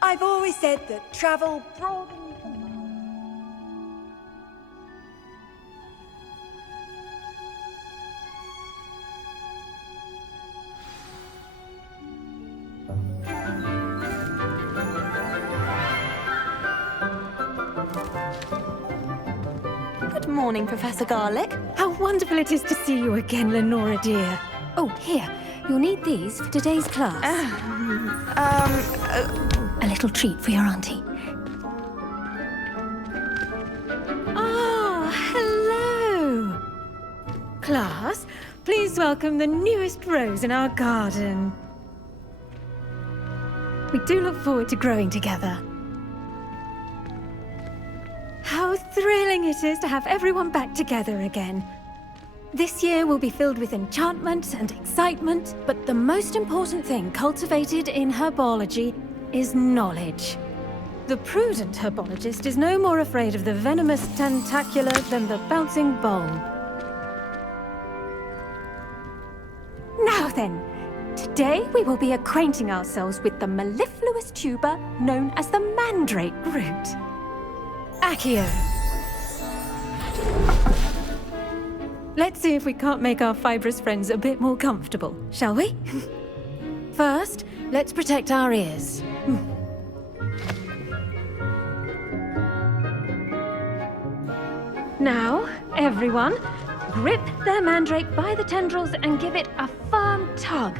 I've always said that travel broadens the mind. Good morning, Professor Garlick. How wonderful it is to see you again, Lenora dear. Oh, here. You'll need these for today's class. A little treat for your auntie. Ah, hello! Class, please welcome the newest rose in our garden. We do look forward to growing together. How thrilling it is to have everyone back together again. This year will be filled with enchantment and excitement, but the most important thing cultivated in herbology is knowledge. The prudent herbologist is no more afraid of the venomous tentacula than the bouncing bulb. Now then, today we will be acquainting ourselves with the mellifluous tuber known as the mandrake root. Accio. Let's see if we can't make our fibrous friends a bit more comfortable, shall we? First, let's protect our ears. Now, everyone, grip their mandrake by the tendrils and give it a firm tug.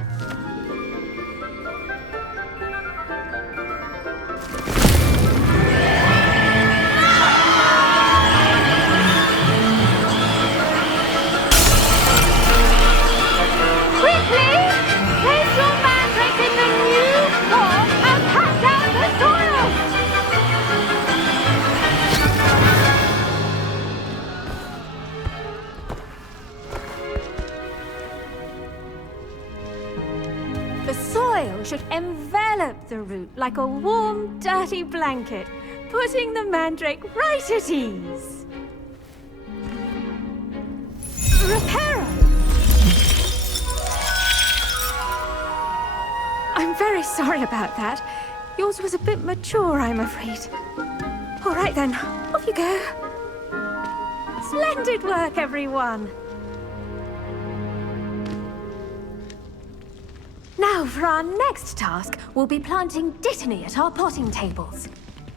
The soil should envelop the root like a warm, dirty blanket, putting the mandrake right at ease. Reparo! I'm very sorry about that. Yours was a bit mature, I'm afraid. All right then, off you go. Splendid work, everyone. Now, for our next task, we'll be planting dittany at our potting tables.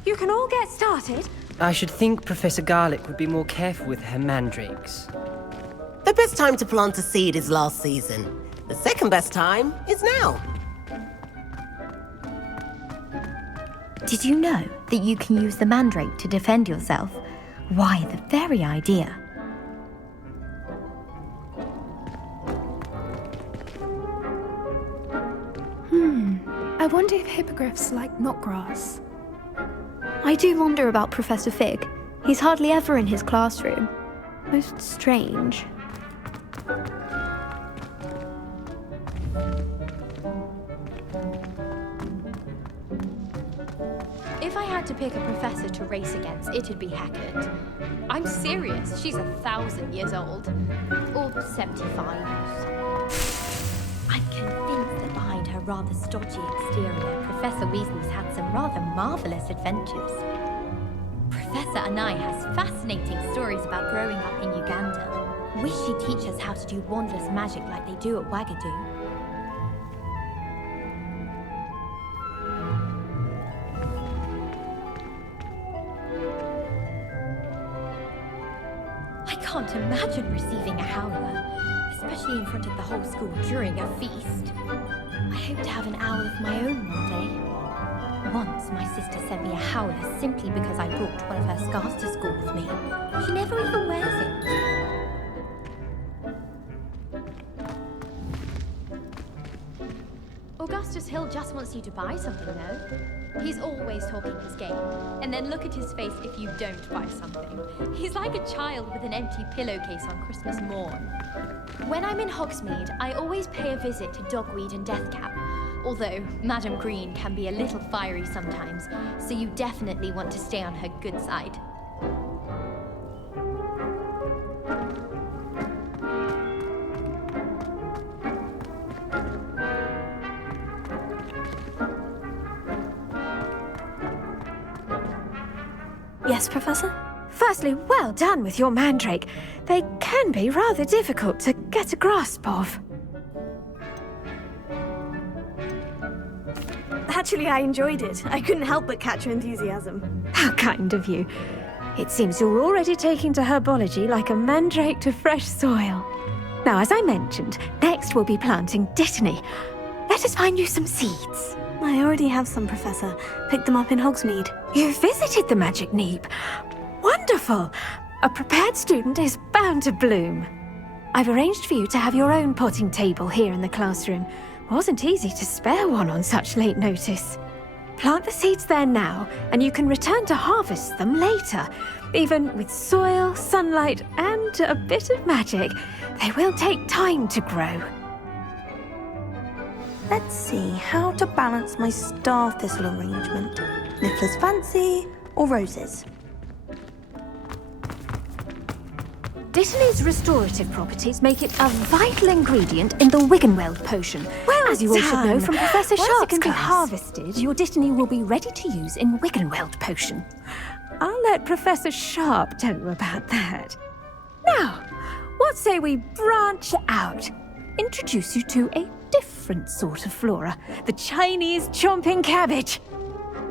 You can all get started. I should think Professor Garlick would be more careful with her mandrakes. The best time to plant a seed is last season. The second best time is now. Did you know that you can use the mandrake to defend yourself? Why, the very idea. I wonder if hippogriffs like knotgrass. I do wonder about Professor Fig. He's hardly ever in his classroom. Most strange. If I had to pick a professor to race against, it'd be Hackett. I'm serious, she's 1,000 years old. Or 75. I'm convinced that behind her rather stodgy exterior, Professor Weasley's had some rather marvellous adventures. Professor Anai has fascinating stories about growing up in Uganda. Wish she'd teach us how to do wandless magic like they do at Wagadu. I can't imagine receiving a howler, especially in front of the whole school during a feast. I hope to have an owl of my own one day. Once, my sister sent me a howler simply because I brought one of her scarves to school with me. She never even wears it. Augustus Hill just wants you to buy something, though. He's always talking his game. And then look at his face if you don't buy something. He's like a child with an empty pillowcase on Christmas morn. When I'm in Hogsmeade, I always pay a visit to Dogweed and Deathcap. Although Madam Green can be a little fiery sometimes, so you definitely want to stay on her good side. Yes, Professor? Firstly, well done with your mandrake. They can be rather difficult to get a grasp of. Actually, I enjoyed it. I couldn't help but catch her enthusiasm. How kind of you. It seems you're already taking to herbology like a mandrake to fresh soil. Now, as I mentioned, next we'll be planting dittany. Let us find you some seeds. I already have some, Professor. Picked them up in Hogsmeade. You visited the Magic Neep. Wonderful! A prepared student is bound to bloom. I've arranged for you to have your own potting table here in the classroom. Wasn't easy to spare one on such late notice. Plant the seeds there now, and you can return to harvest them later. Even with soil, sunlight, and a bit of magic, they will take time to grow. Let's see how to balance my star thistle arrangement. Niffler's fancy or roses? Dittany's restorative properties make it a vital ingredient in the Wiggenweld potion. Well, as you all should know from Professor Sharp's can be harvested, your Dittany will be ready to use in Wiggenweld potion. I'll let Professor Sharp tell you about that. Now, what say we branch out? Introduce you to a different sort of flora, the Chinese chomping cabbage.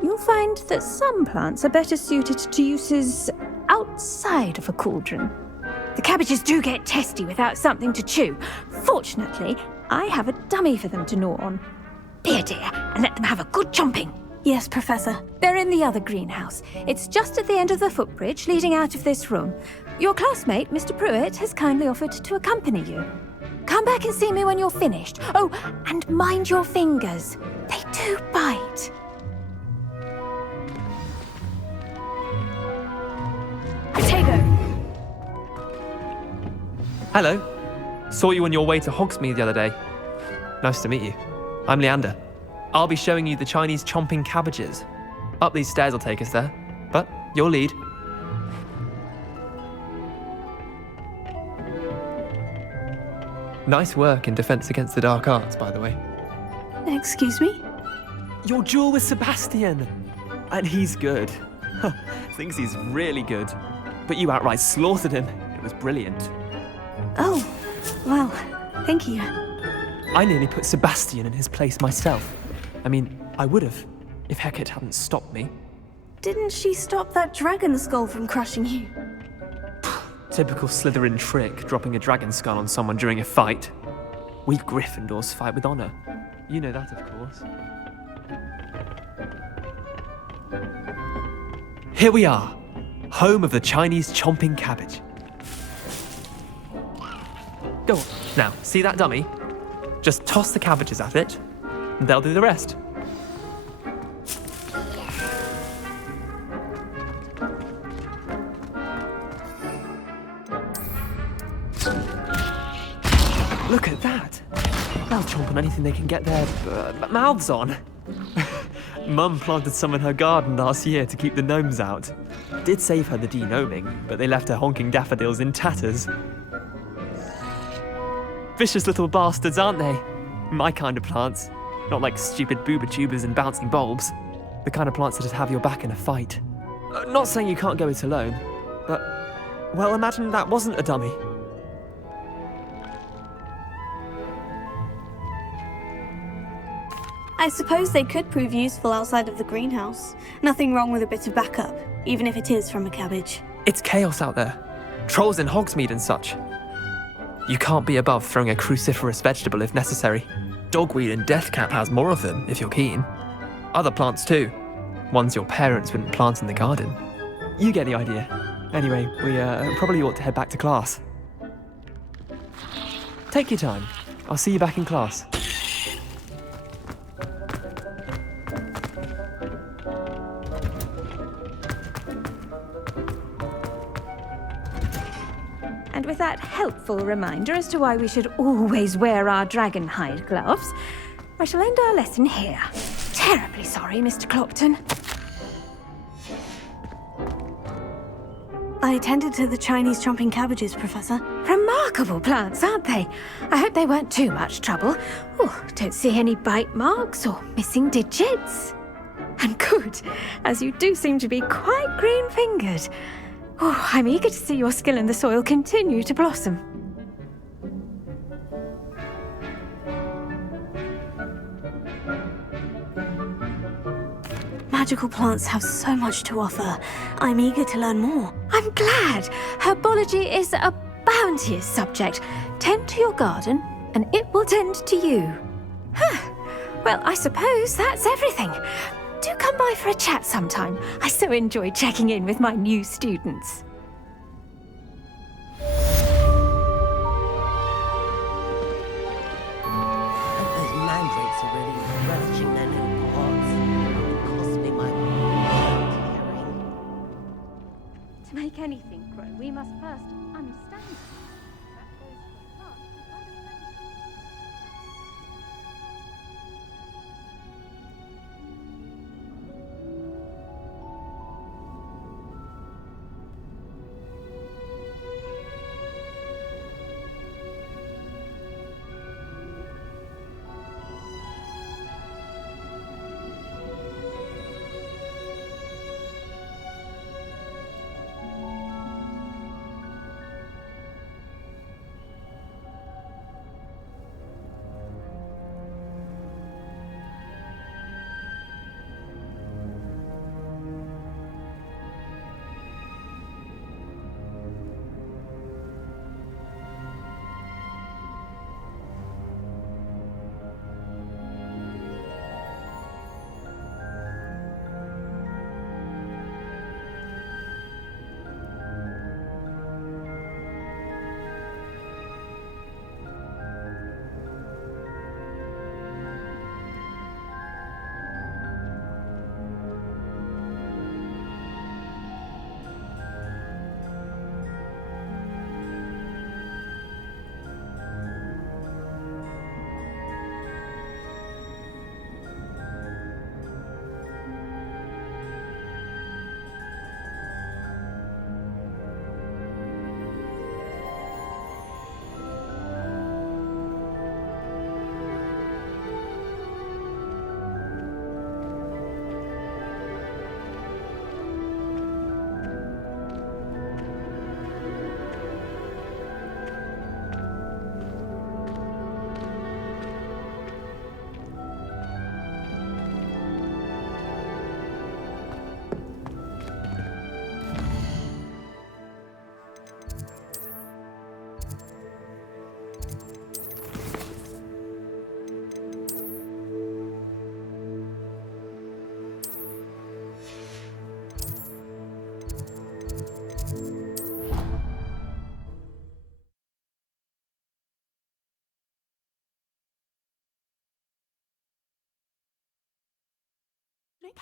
You'll find that some plants are better suited to uses outside of a cauldron. The cabbages do get testy without something to chew. Fortunately, I have a dummy for them to gnaw on. Be a dear and let them have a good chomping. Yes, Professor. They're in the other greenhouse. It's just at the end of the footbridge leading out of this room. Your classmate, Mr. Pruitt, has kindly offered to accompany you. Come back and see me when you're finished. Oh, and mind your fingers. They do bite. Potato! Hello. Saw you on your way to Hogsmeade the other day. Nice to meet you. I'm Leander. I'll be showing you the Chinese chomping cabbages. Up these stairs will take us there, but your lead. Nice work in Defense Against the Dark Arts, by the way. Excuse me? Your duel with Sebastian! And he's good. Thinks he's really good. But you outright slaughtered him. It was brilliant. Oh, well, thank you. I nearly put Sebastian in his place myself. I mean, I would have, if Hecate hadn't stopped me. Didn't she stop that dragon skull from crushing you? Typical Slytherin trick, dropping a dragon skull on someone during a fight. We Gryffindors fight with honor. You know that, of course. Here we are, home of the Chinese chomping cabbage. Go on. Now, see that dummy? Just toss the cabbages at it, and they'll do the rest. Look at that! They'll chomp on anything they can get their mouths on. Mum planted some in her garden last year to keep the gnomes out. Did save her the de-gnoming, but they left her honking daffodils in tatters. Vicious little bastards, aren't they? My kind of plants. Not like stupid booba tubers and bouncing bulbs. The kind of plants that'd have your back in a fight. Not saying you can't go it alone, but, well, imagine that wasn't a dummy. I suppose they could prove useful outside of the greenhouse. Nothing wrong with a bit of backup, even if it is from a cabbage. It's chaos out there. Trolls in Hogsmeade and such. You can't be above throwing a cruciferous vegetable if necessary. Dogweed and deathcap has more of them, if you're keen. Other plants too. Ones your parents wouldn't plant in the garden. You get the idea. Anyway, we probably ought to head back to class. Take your time. I'll see you back in class. And with that helpful reminder as to why we should always wear our dragon hide gloves, I shall end our lesson here. Terribly sorry, Mr. Clopton. I attended to the Chinese chomping cabbages, Professor. Remarkable plants, aren't they? I hope they weren't too much trouble. Oh, don't see any bite marks or missing digits. And good, as you do seem to be quite green-fingered. Oh, I'm eager to see your skill in the soil continue to blossom. Magical plants have so much to offer. I'm eager to learn more. I'm glad. Herbology is a bounteous subject. Tend to your garden, and it will tend to you. Huh. Well, I suppose that's everything. Do come by for a chat sometime. I so enjoy checking in with my new students. Those mandrakes are really relishing their new pots. It cost me my caring. To make anything grow, we must first understand it.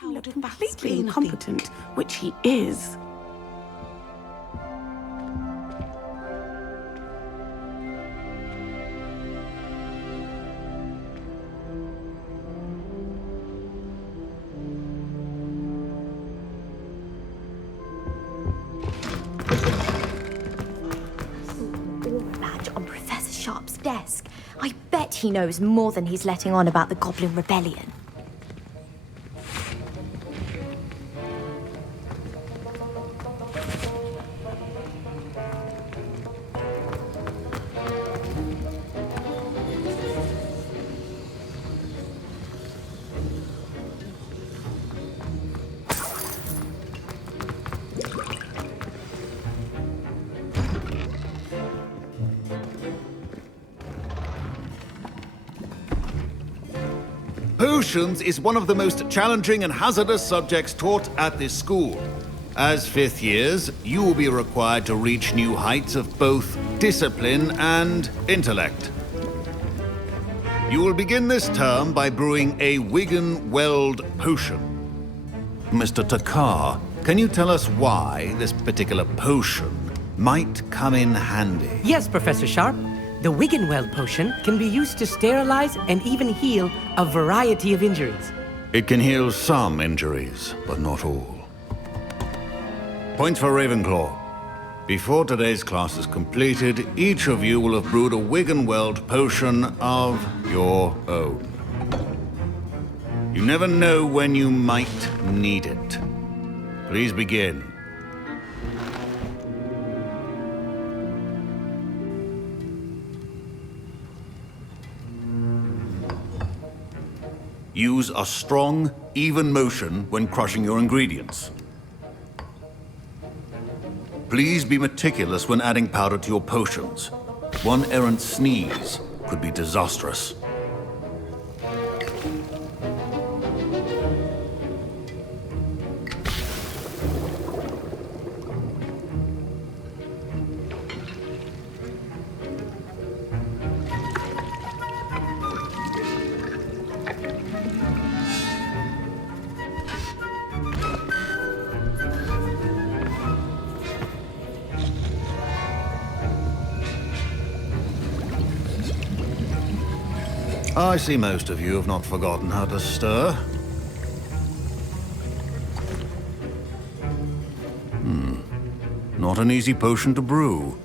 Look completely incompetent, which he is. Badge on Professor Sharp's desk. I bet he knows more than he's letting on about the Goblin Rebellion. Potions is one of the most challenging and hazardous subjects taught at this school. As fifth years, you will be required to reach new heights of both discipline and intellect. You will begin this term by brewing a Wigan-Weld potion. Mr. Takar, can you tell us why this particular potion might come in handy? Yes, Professor Sharp. The Wigan-Weld potion can be used to sterilize and even heal a variety of injuries. It can heal some injuries, but not all. Point for Ravenclaw. Before today's class is completed, each of you will have brewed a Wigan-Weld potion of your own. You never know when you might need it. Please begin. Use a strong, even motion when crushing your ingredients. Please be meticulous when adding powder to your potions. One errant sneeze could be disastrous. I see most of you have not forgotten how to stir. Not an easy potion to brew.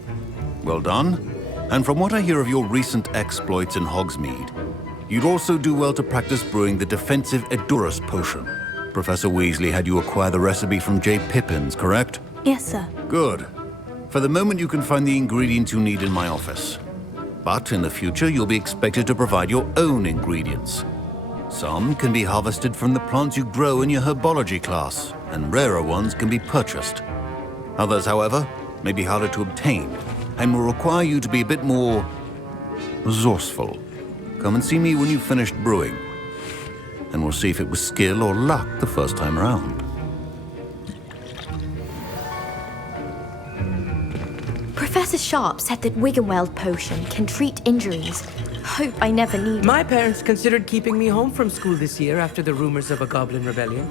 Well done. And from what I hear of your recent exploits in Hogsmeade, you'd also do well to practice brewing the defensive Edurus potion. Professor Weasley had you acquire the recipe from J. Pippin's, correct? Yes, sir. Good. For the moment, you can find the ingredients you need in my office. But in the future, you'll be expected to provide your own ingredients. Some can be harvested from the plants you grow in your herbology class, and rarer ones can be purchased. Others, however, may be harder to obtain, and will require you to be a bit more resourceful. Come and see me when you've finished brewing, and we'll see if it was skill or luck the first time around. Professor Sharp said that Wiggenweld potion can treat injuries. Hope I never need it. My parents considered keeping me home from school this year after the rumors of a goblin rebellion.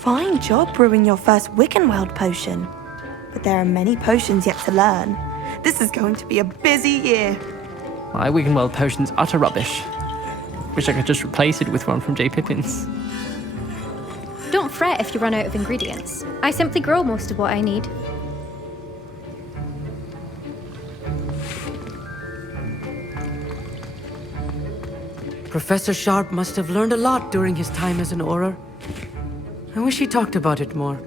Fine job brewing your first Wiggenweld potion. But there are many potions yet to learn. This is going to be a busy year. My Wiggenweld potion's utter rubbish. Wish I could just replace it with one from J. Pippin's. Don't fret if you run out of ingredients. I simply grow most of what I need. Professor Sharp must have learned a lot during his time as an Auror. I wish he talked about it more.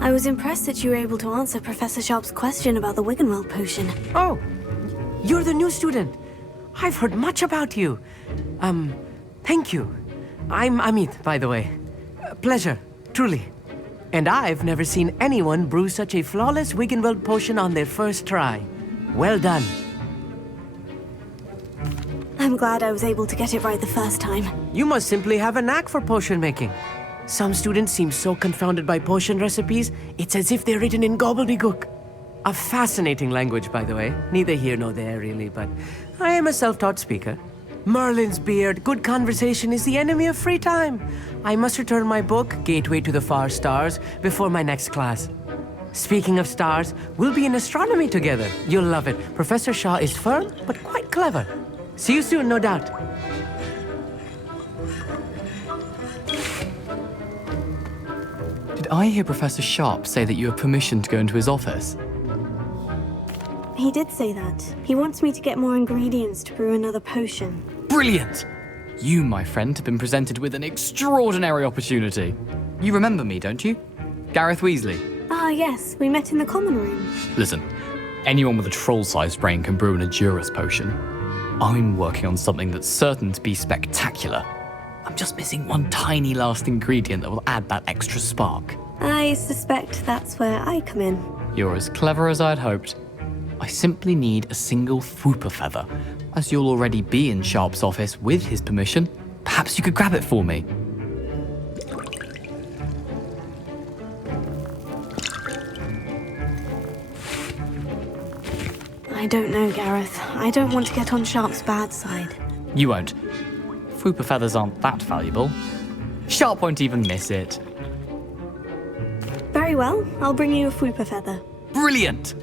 I was impressed that you were able to answer Professor Sharp's question about the Wiggenweld potion. Oh, you're the new student. I've heard much about you. Thank you. I'm Amit, by the way. Pleasure, truly. And I've never seen anyone brew such a flawless Wiggenweld potion on their first try. Well done. I'm glad I was able to get it right the first time. You must simply have a knack for potion making. Some students seem so confounded by potion recipes, it's as if they're written in gobbledygook. A fascinating language, by the way. Neither here nor there, really, but I am a self-taught speaker. Merlin's beard, good conversation is the enemy of free time. I must return my book, Gateway to the Far Stars, before my next class. Speaking of stars, we'll be in astronomy together. You'll love it. Professor Shaw is firm, but quite clever. See you soon, no doubt. Did I hear Professor Sharp say that you have permission to go into his office? He did say that. He wants me to get more ingredients to brew another potion. Brilliant! You, my friend, have been presented with an extraordinary opportunity. You remember me, don't you? Gareth Weasley. Ah, yes. We met in the common room. Listen, anyone with a troll-sized brain can brew an Edurus potion. I'm working on something that's certain to be spectacular. I'm just missing one tiny last ingredient that will add that extra spark. I suspect that's where I come in. You're as clever as I'd hoped. I simply need a single Fwooper feather. As you'll already be in Sharp's office with his permission, perhaps you could grab it for me. I don't know, Gareth. I don't want to get on Sharp's bad side. You won't. Fwooper feathers aren't that valuable. Sharp won't even miss it. Very well. I'll bring you a Fwooper feather. Brilliant!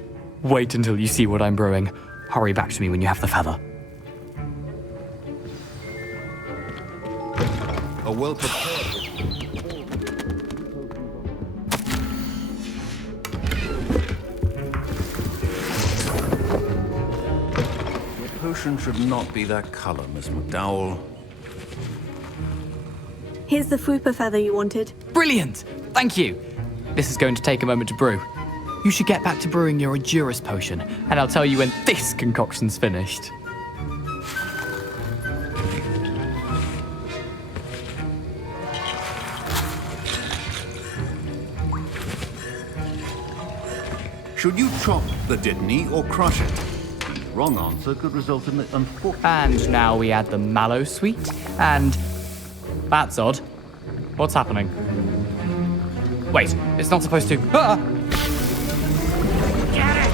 Wait until you see what I'm brewing. Hurry back to me when you have the feather. A well-prepared... potion should not be that color, Miss McDowell. Here's the Fupa feather you wanted. Brilliant! Thank you. This is going to take a moment to brew. You should get back to brewing your Edurus potion, and I'll tell you when this concoction's finished. Should you chop the Didney or crush it? The wrong answer could result in the unfortunate... And now we add the mallow sweet, and... That's odd. What's happening? Wait, it's not supposed to... Ah! Get it!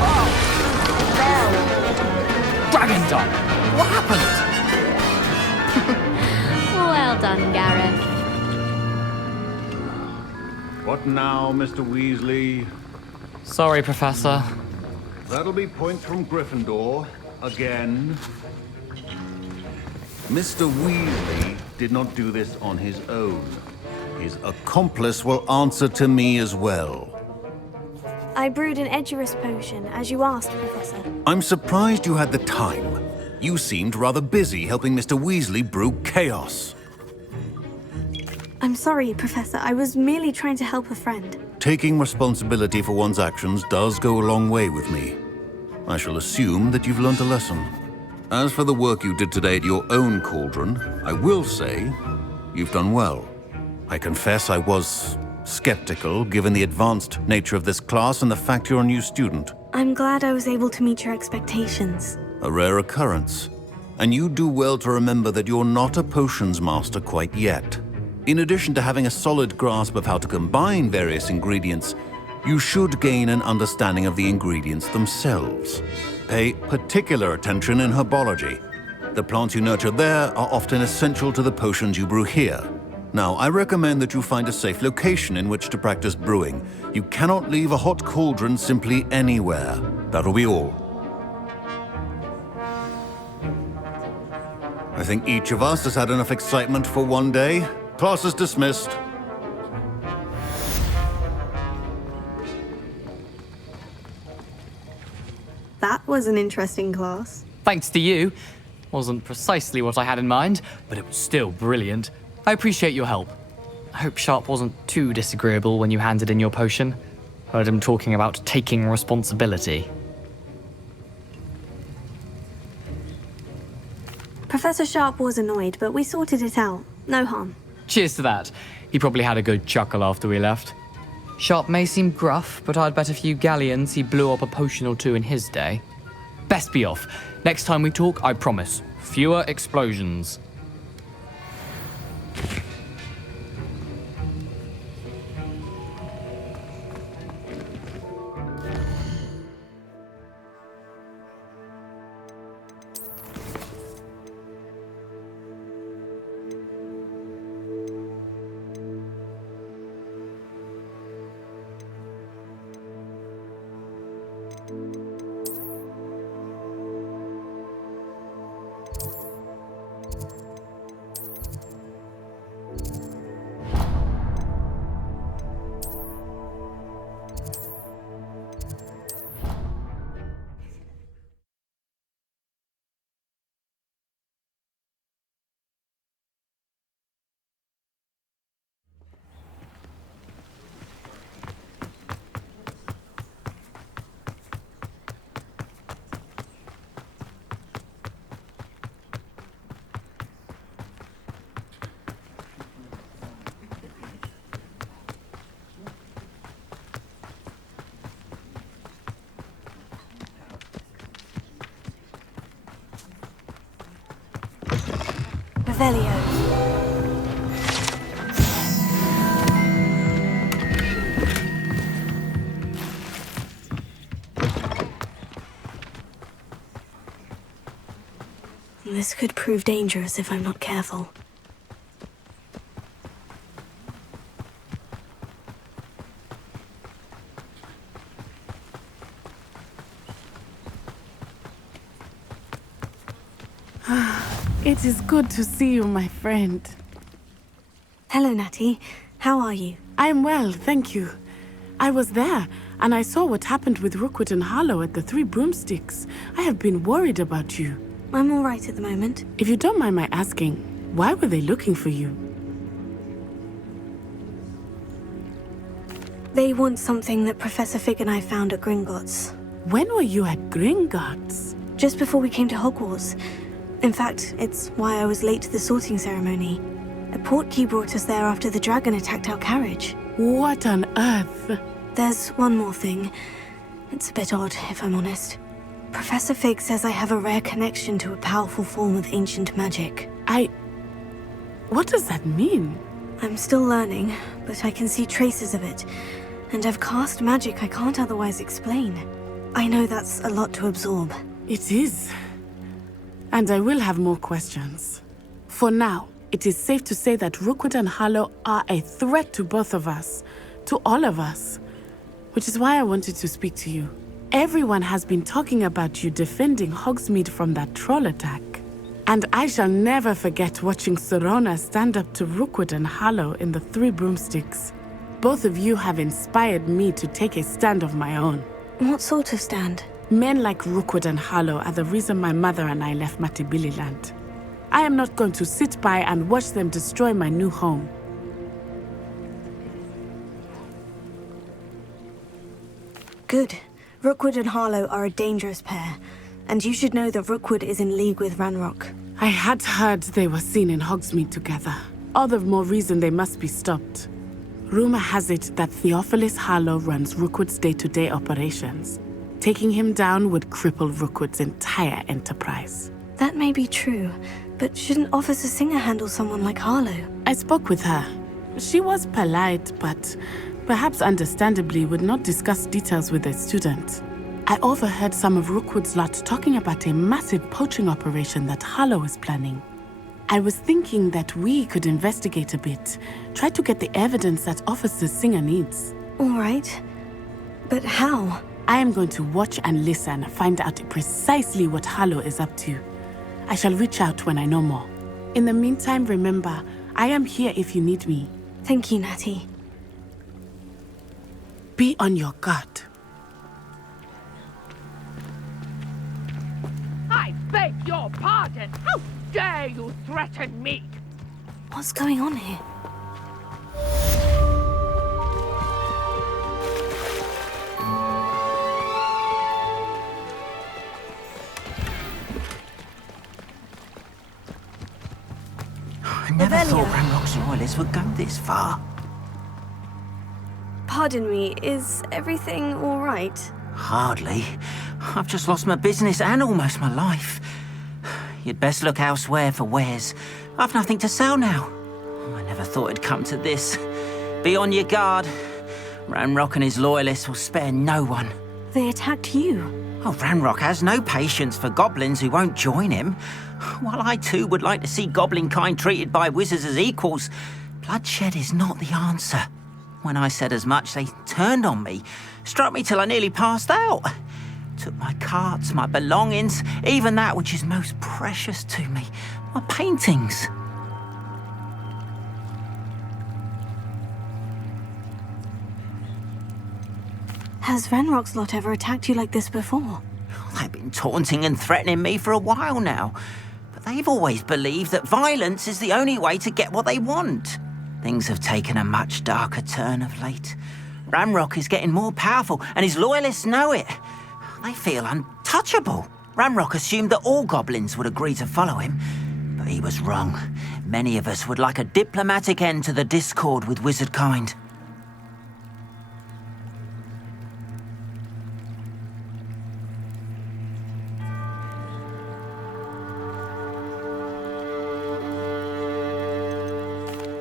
Oh! No! Dragon Dog! What happened? Well done, Gareth. What now, Mr. Weasley? Sorry, Professor. That'll be points from Gryffindor. Again. Mr. Weasley did not do this on his own. His accomplice will answer to me as well. I brewed an Edurus potion, as you asked, Professor. I'm surprised you had the time. You seemed rather busy helping Mr. Weasley brew chaos. I'm sorry, Professor. I was merely trying to help a friend. Taking responsibility for one's actions does go a long way with me. I shall assume that you've learned a lesson. As for the work you did today at your own cauldron, I will say you've done well. I confess I was skeptical, given the advanced nature of this class and the fact you're a new student. I'm glad I was able to meet your expectations. A rare occurrence. And you do well to remember that you're not a potions master quite yet. In addition to having a solid grasp of how to combine various ingredients, you should gain an understanding of the ingredients themselves. Pay particular attention in herbology. The plants you nurture there are often essential to the potions you brew here. Now, I recommend that you find a safe location in which to practice brewing. You cannot leave a hot cauldron simply anywhere. That'll be all. I think each of us has had enough excitement for one day. Class is dismissed. That was an interesting class. Thanks to you. Wasn't precisely what I had in mind, but it was still brilliant. I appreciate your help. I hope Sharp wasn't too disagreeable when you handed in your potion. Heard him talking about taking responsibility. Professor Sharp was annoyed, but we sorted it out. No harm. Cheers to that. He probably had a good chuckle after we left. Sharp may seem gruff, but I'd bet a few galleons he blew up a potion or two in his day. Best be off. Next time we talk, I promise. Fewer explosions. Revelio. This could prove dangerous if I'm not careful. It is good to see you, my friend. Hello, Natty. How are you? I'm well, thank you. I was there. And I saw what happened with Rookwood and Harlow at the Three Broomsticks. I have been worried about you. I'm all right at the moment. If you don't mind my asking, why were they looking for you? They want something that Professor Fig and I found at Gringotts. When were you at Gringotts? Just before we came to Hogwarts. In fact, it's why I was late to the sorting ceremony. A portkey brought us there after the dragon attacked our carriage. What on earth? There's one more thing. It's a bit odd, if I'm honest. Professor Fig says I have a rare connection to a powerful form of ancient magic. What does that mean? I'm still learning, but I can see traces of it. And I've cast magic I can't otherwise explain. I know that's a lot to absorb. It is. And I will have more questions. For now, it is safe to say that Rookwood and Harlow are a threat to both of us. To all of us. Which is why I wanted to speak to you. Everyone has been talking about you defending Hogsmeade from that troll attack. And I shall never forget watching Sorona stand up to Rookwood and Harlow in the Three Broomsticks. Both of you have inspired me to take a stand of my own. What sort of stand? Men like Rookwood and Harlow are the reason my mother and I left Matabeleland. I am not going to sit by and watch them destroy my new home. Good. Rookwood and Harlow are a dangerous pair. And you should know that Rookwood is in league with Ranrock. I had heard they were seen in Hogsmeade together. All the more reason they must be stopped. Rumor has it that Theophilus Harlow runs Rookwood's day-to-day operations. Taking him down would cripple Rookwood's entire enterprise. That may be true, but shouldn't Officer Singer handle someone like Harlow? I spoke with her. She was polite, but perhaps understandably would not discuss details with a student. I overheard some of Rookwood's lot talking about a massive poaching operation that Harlow is planning. I was thinking that we could investigate a bit, try to get the evidence that Officer Singer needs. All right. But how? I am going to watch and listen, find out precisely what Harlow is up to. I shall reach out when I know more. In the meantime, remember, I am here if you need me. Thank you, Natty. Be on your guard. I beg your pardon! How dare you threaten me? What's going on here? I never thought Ranrock's loyalists would go this far. Pardon me, is everything all right? Hardly. I've just lost my business and almost my life. You'd best look elsewhere for wares. I've nothing to sell now. I never thought it'd come to this. Be on your guard. Ranrock and his loyalists will spare no one. They attacked you. Oh, Ranrock has no patience for goblins who won't join him. While I too would like to see goblin kind treated by wizards as equals, bloodshed is not the answer. When I said as much, they turned on me, struck me till I nearly passed out. Took my carts, my belongings, even that which is most precious to me, my paintings. Has Ranrock's lot ever attacked you like this before? They've been taunting and threatening me for a while now, but they've always believed that violence is the only way to get what they want. Things have taken a much darker turn of late. Ranrock is getting more powerful, and his loyalists know it. They feel untouchable. Ranrock assumed that all goblins would agree to follow him, but he was wrong. Many of us would like a diplomatic end to the discord with wizard kind.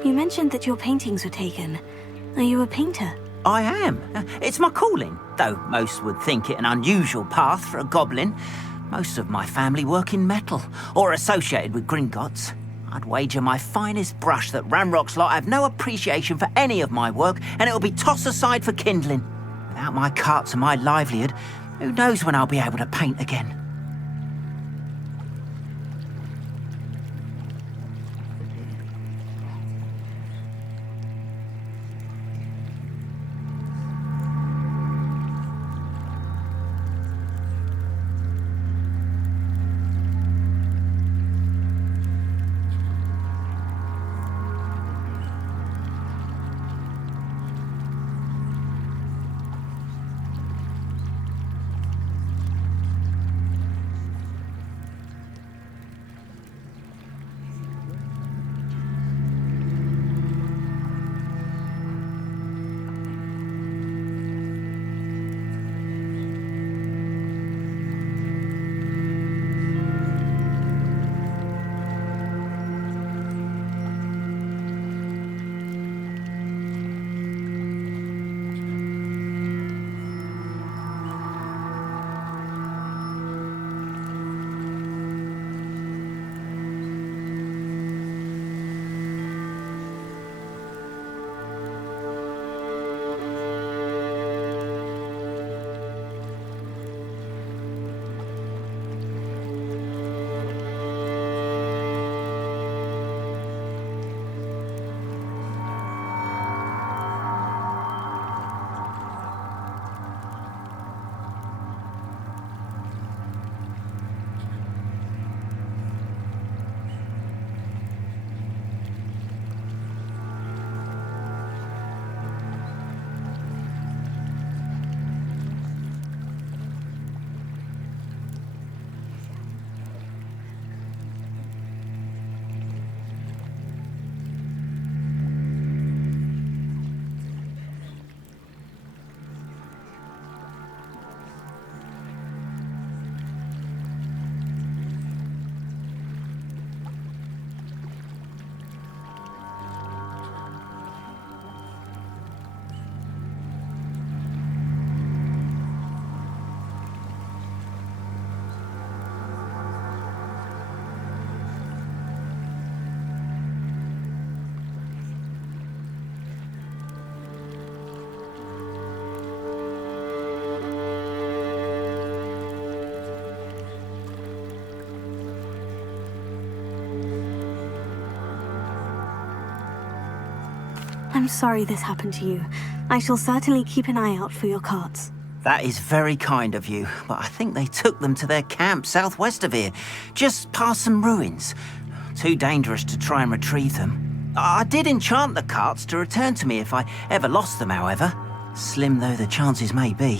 You mentioned that your paintings were taken. Are you a painter? I am. It's my calling, though most would think it an unusual path for a goblin. Most of my family work in metal, or associated with Gringotts. I'd wager my finest brush that Ranrock's lot have no appreciation for any of my work, and it'll be tossed aside for kindling. Without my carts and my livelihood, who knows when I'll be able to paint again? I'm sorry this happened to you. I shall certainly keep an eye out for your carts. That is very kind of you, but I think they took them to their camp southwest of here, just past some ruins. Too dangerous to try and retrieve them. I did enchant the carts to return to me if I ever lost them, however. Slim though the chances may be,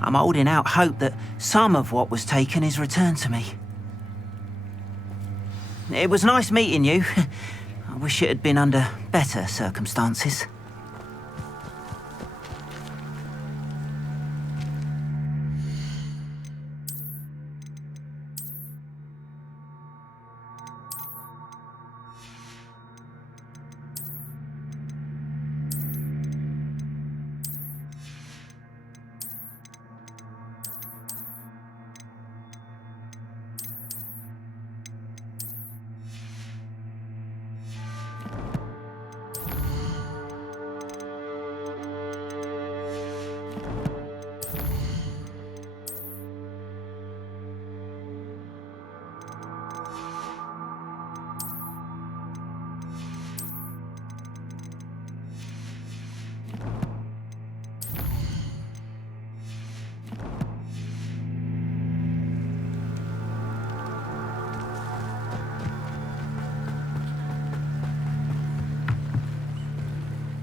I'm holding out hope that some of what was taken is returned to me. It was nice meeting you. I wish it had been under better circumstances.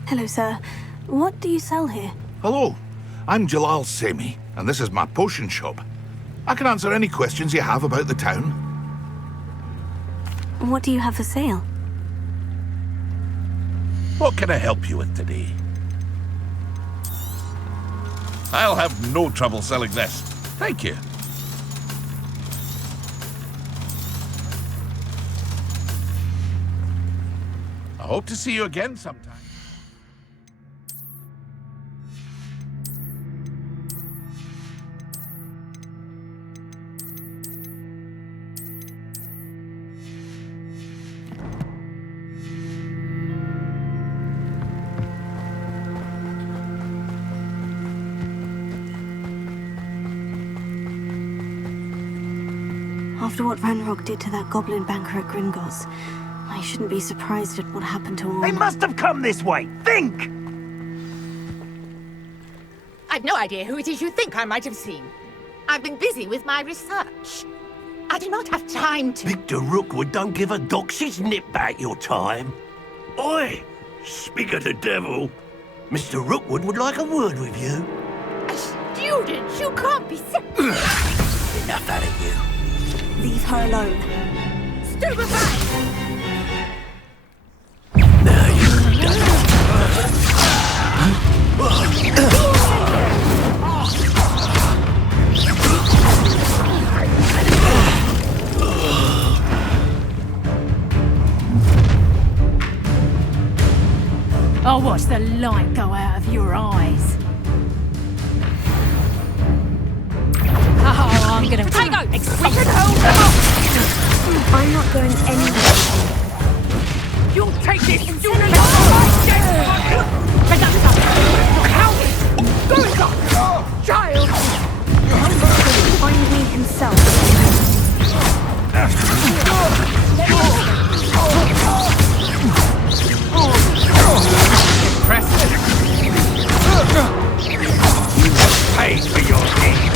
Hello, sir. What do you sell here? Hello, I'm Jalal Semi, and this is my potion shop. I can answer any questions you have about the town. What do you have for sale? What can I help you with today? I'll have no trouble selling this. Thank you. I hope to see you again sometime. After what Ranrock did to that goblin banker at Gringotts, I shouldn't be surprised at what happened to all. They must have come this way. Think! I've no idea who it is you think I might have seen. I've been busy with my research. I do not have time to... Victor Rookwood don't give a doxy's nip back your time. Oi! Speak of the devil. Mr. Rookwood would like a word with you. A student? You can't be serious. Enough out of you. Leave her alone. Stupefy! I'll watch the light go out of your eyes. Oh, I'm gonna... Potato! We should hold them up! I'm not going anywhere. You'll take this student! Coward! Go child! Find me himself. Impressive. You pay for your deed.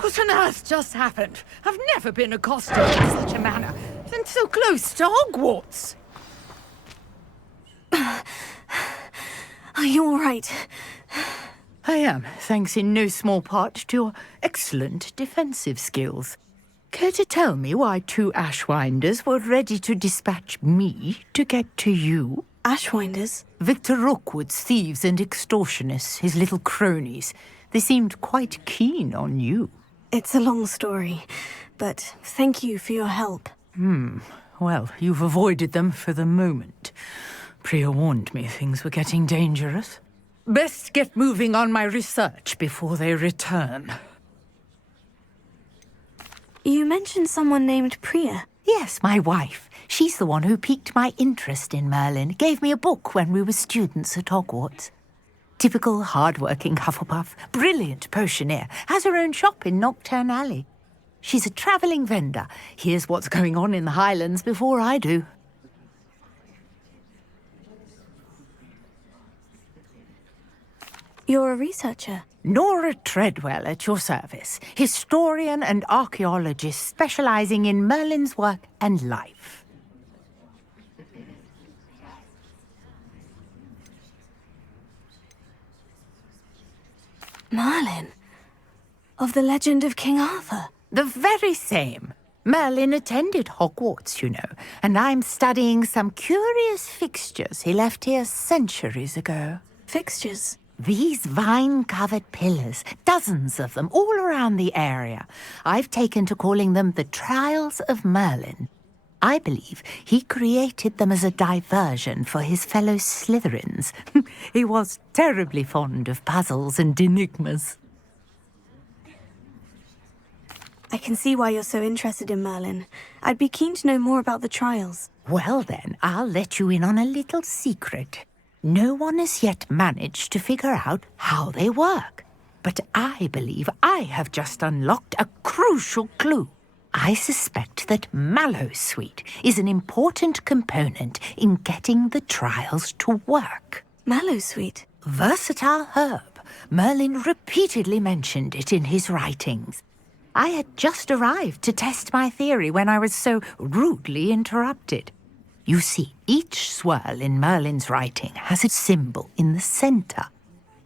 What on earth just happened? I've never been accosted in such a manner. And so close to Hogwarts. Are you all right? I am, thanks in no small part to your excellent defensive skills. Care to tell me why two Ashwinders were ready to dispatch me to get to you? Ashwinders? Victor Rookwood's thieves and extortionists, his little cronies. They seemed quite keen on you. It's a long story, but thank you for your help. Well, you've avoided them for the moment. Priya warned me things were getting dangerous. Best get moving on my research before they return. You mentioned someone named Priya. Yes, my wife. She's the one who piqued my interest in Merlin. Gave me a book when we were students at Hogwarts. Typical hard-working Hufflepuff. Brilliant potioneer. Has her own shop in Knockturn Alley. She's a travelling vendor. Hears what's going on in the Highlands before I do. You're a researcher? Nora Treadwell at your service. Historian and archaeologist specialising in Merlin's work and life. Merlin? Of the legend of King Arthur? The very same. Merlin attended Hogwarts, you know, and I'm studying some curious fixtures he left here centuries ago. Fixtures? These vine-covered pillars, dozens of them, all around the area. I've taken to calling them the Trials of Merlin. I believe he created them as a diversion for his fellow Slytherins. He was terribly fond of puzzles and enigmas. I can see why you're so interested in Merlin. I'd be keen to know more about the trials. Well then, I'll let you in on a little secret. No one has yet managed to figure out how they work. But I believe I have just unlocked a crucial clue. I suspect that Mallowsweet is an important component in getting the trials to work. Mallowsweet? Versatile herb. Merlin repeatedly mentioned it in his writings. I had just arrived to test my theory when I was so rudely interrupted. You see, each swirl in Merlin's writing has a symbol in the centre.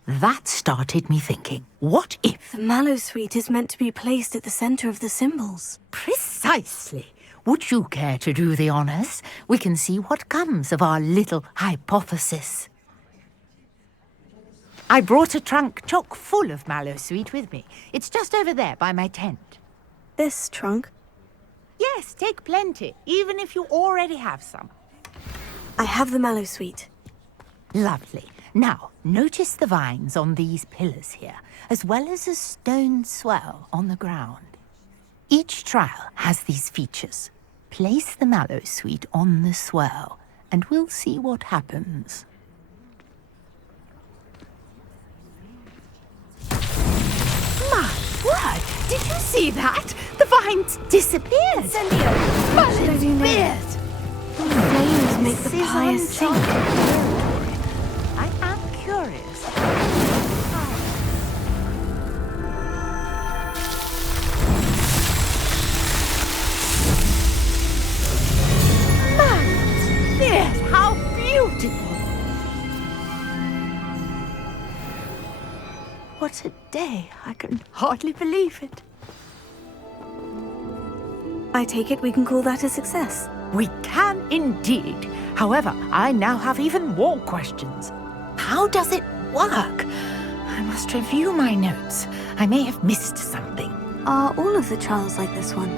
That started me thinking, what if... The Mallowsweet is meant to be placed at the centre of the symbols. Precisely. Would you care to do the honours? We can see what comes of our little hypothesis. I brought a trunk chock full of Mallowsweet with me. It's just over there by my tent. This trunk? Yes, take plenty, even if you already have some. I have the Mallowsweet. Lovely. Now, notice the vines on these pillars here, as well as a stone swell on the ground. Each trial has these features. Place the Mallowsweet on the swell, and we'll see what happens. My word! Did you see that? The vines disappeared! Disappeared! Flames make the pyre sink. I am curious. Yes, how beautiful! What a day. I can hardly believe it. I take it we can call that a success. We can indeed. However, I now have even more questions. How does it work? I must review my notes. I may have missed something. Are all of the trials like this one?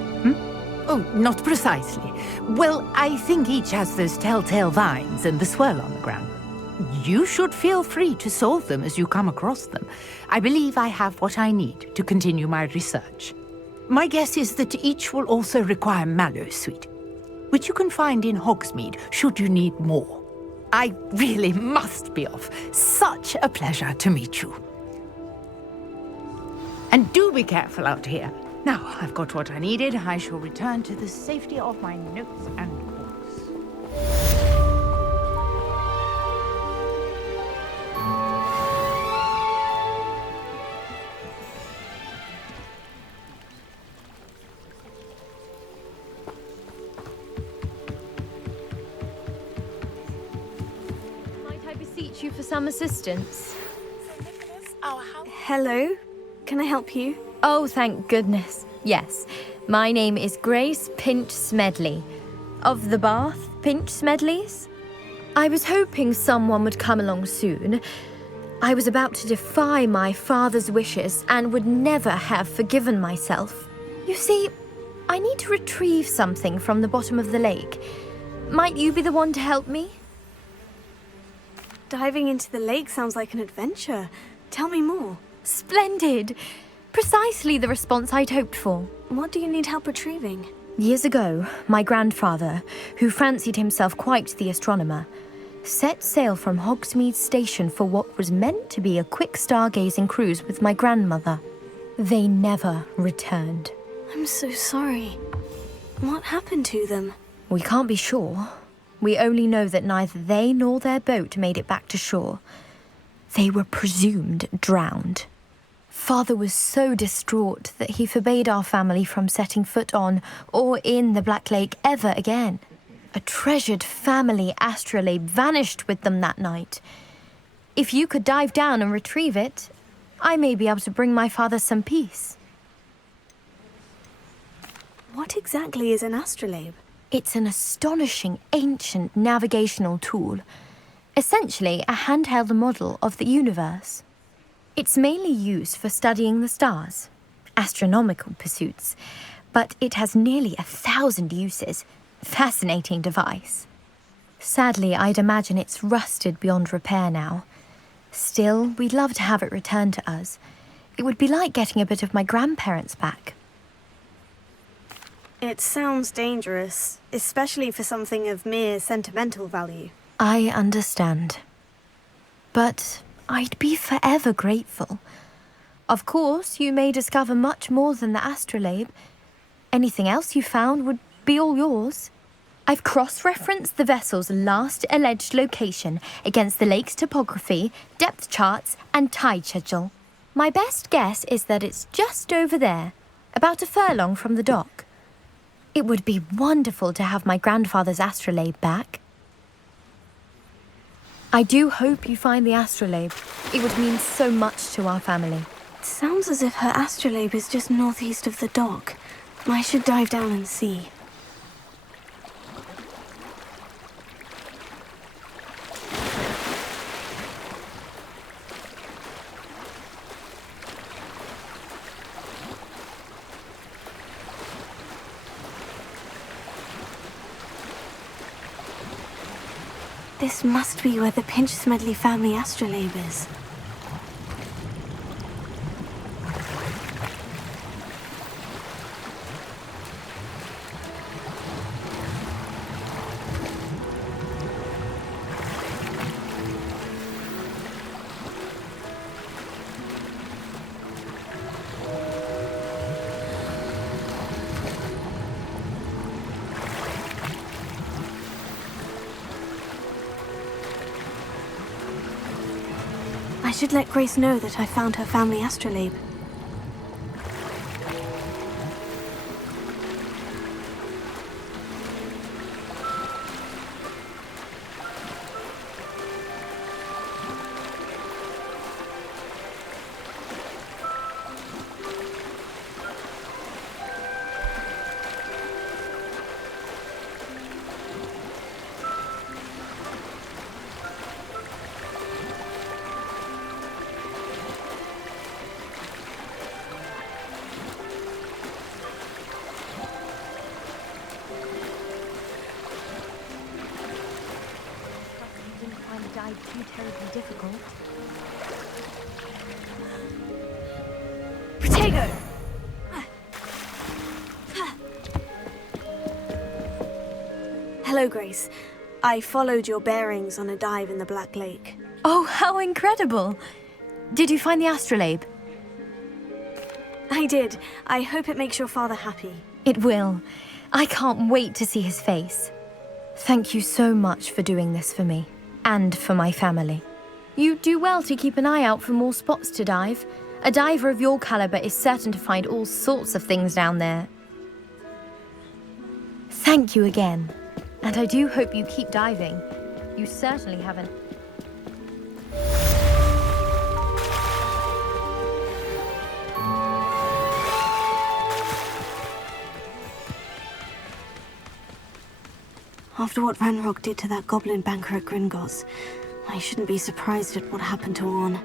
Oh, not precisely. Well, I think each has those telltale vines and the swirl on the ground. You should feel free to solve them as you come across them. I believe I have what I need to continue my research. My guess is that each will also require Mallowsweet, which you can find in Hogsmeade should you need more. I really must be off. Such a pleasure to meet you. And do be careful out here. Now, I've got what I needed. I shall return to the safety of my notes and books. Might I beseech you for some assistance? Hello? Can I help you? Oh, thank goodness. Yes. My name is Grace Pinch Smedley. Of the Bath Pinch Smedleys? I was hoping someone would come along soon. I was about to defy my father's wishes and would never have forgiven myself. You see, I need to retrieve something from the bottom of the lake. Might you be the one to help me? Diving into the lake sounds like an adventure. Tell me more. Splendid! Precisely the response I'd hoped for. What do you need help retrieving? Years ago, my grandfather, who fancied himself quite the astronomer, set sail from Hogsmeade Station for what was meant to be a quick stargazing cruise with my grandmother. They never returned. I'm I'm so sorry. What happened to them? We can't be sure. We only know that neither they nor their boat made it back to shore. They were presumed drowned. Father was so distraught that he forbade our family from setting foot on or in the Black Lake ever again. A treasured family astrolabe vanished with them that night. If you could dive down and retrieve it, I may be able to bring my father some peace. What exactly is an astrolabe? It's an astonishing ancient navigational tool. Essentially a handheld model of the universe. It's mainly used for studying the stars, astronomical pursuits, but it has nearly 1,000 uses. Fascinating device. Sadly, I'd imagine it's rusted beyond repair now. Still, we'd love to have it returned to us. It would be like getting a bit of my grandparents back. It sounds dangerous, especially for something of mere sentimental value. I understand. But I'd be forever grateful. Of course, you may discover much more than the astrolabe. Anything else you found would be all yours. I've cross-referenced the vessel's last alleged location against the lake's topography, depth charts, and tide schedule. My best guess is that it's just over there, about a furlong from the dock. It would be wonderful to have my grandfather's astrolabe back. I do hope you find the astrolabe. It would mean so much to our family. It sounds as if her astrolabe is just northeast of the dock. I should dive down and see. This must be where the Pinch-Smedley family astrolabe is. I should let Grace know that I found her family astrolabe. Too terribly difficult. Protego! Hello, Grace. I followed your bearings on a dive in the Black Lake. Oh, how incredible! Did you find the astrolabe? I did. I hope it makes your father happy. It will. I can't wait to see his face. Thank you so much for doing this for me. And for my family. You do well to keep an eye out for more spots to dive. A diver of your caliber is certain to find all sorts of things down there. Thank you again. And I do hope you keep diving. You certainly haven't. After what Ranrock did to that goblin banker at Gringotts, I shouldn't be surprised at what happened to Orn.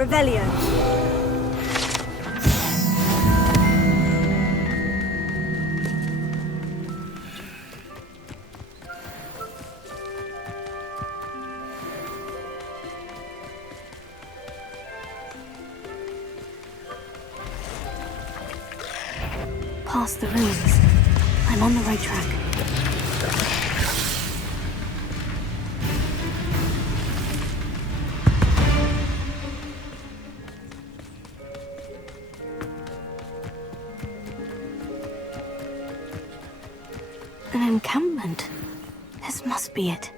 Revelio. Past the ruins. I'm on the right track. An encampment. This must be it.